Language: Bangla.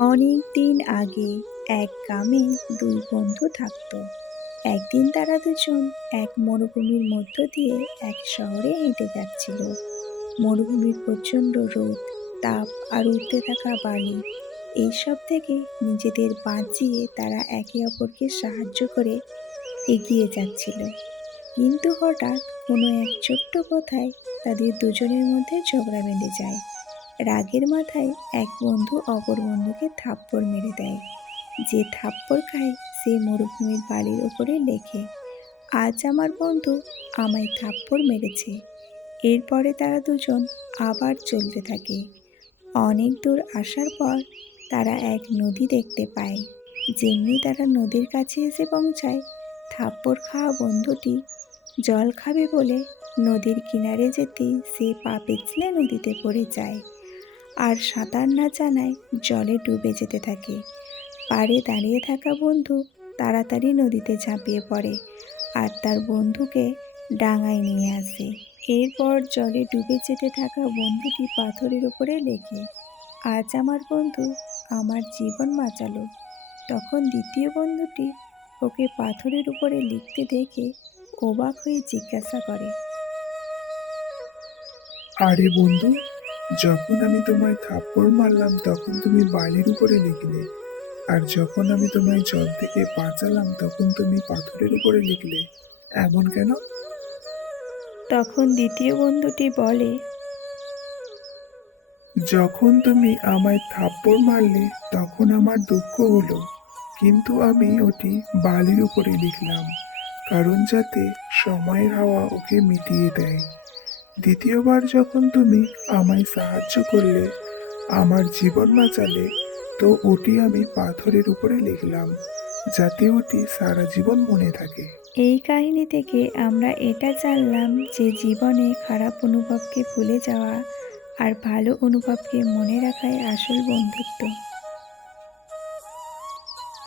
অনেক দিন আগে এক গ্রামে দুই বন্ধু থাকতো। একদিন তারা দুজন এক মরুভূমির মধ্য দিয়ে এক শহরে হেঁটে যাচ্ছিল। মরুভূমির প্রচণ্ড রোদ, তাপ আর উঠতে থাকা বালি, এইসব থেকে নিজেদের বাঁচিয়ে তারা একে অপরকে সাহায্য করে এগিয়ে যাচ্ছিল। কিন্তু হঠাৎ কোনো এক ছোট্ট কথায় তাদের দুজনের মধ্যে ঝগড়া বেঁধে যায়। রাগের মাথায় এক বন্ধু অপর বন্ধুকে থাপ্পড় মেরে দেয়। যে থাপ্পড় খায়, সে মরুভূমির বালির ওপরে লেখে, আজ আমার বন্ধু আমায় থাপ্পড় মেরেছে। এরপরে তারা দুজন আবার চলতে থাকে। অনেক দূর আসার পর তারা এক নদী দেখতে পায়। যেমনি তারা নদীর কাছে এসে পৌঁছায়, থাপ্পড় খাওয়া বন্ধুটি জল খাবে বলে নদীর কিনারে যেতেই সে পা পিছলে নদীতে পড়ে যায়। আর সাঁতার না জানায় জলে ডুবে যেতে থাকে। পাড়ে দাঁড়িয়ে থাকা বন্ধু তাড়াতাড়ি নদীতে ঝাঁপিয়ে পড়ে আর তার বন্ধুকে ডাঙায় নিয়ে আসে। এরপর জলে ডুবে যেতে থাকা বন্ধুটি পাথরের উপরে লেখে আজ আমার বন্ধু আমার জীবন বাঁচালো। তখন দ্বিতীয় বন্ধুটি ওকে পাথরের উপরে লিখতে দেখে অবাক হয়ে জিজ্ঞাসা করে, আরে বন্ধু যখন আমি তোমায় থাপ্পড় মারলাম তখন তুমি বালির উপরে লিখলে। আর যখন আমি তোমায় জল থেকে বাঁচালাম তখন তুমি পাথরের উপরে লিখলে। এমন কেন? তখন দ্বিতীয় বন্ধুটি বলে যখন তুমি আমায় থাপ্পড় মারলে তখন আমার দুঃখ হলো। কিন্তু আমি ওটি বালির উপরে লিখলাম কারণ যাতে সময়ের হাওয়া ওকে মিটিয়ে দেয়। দ্বিতীয়বার যখন তুমি আমায় সাহায্য করলে, আমার জীবন বাঁচালে, তো ওটি আমি পাথরের উপরে লিখলাম, যাতে ওটি সারা জীবন মনে থাকে। এই কাহিনী থেকে আমরা এটা জানলাম যে জীবনে খারাপ অনুভবকে ভুলে যাওয়া আর ভালো অনুভবকে মনে রাখাই আসল বন্ধুত্ব।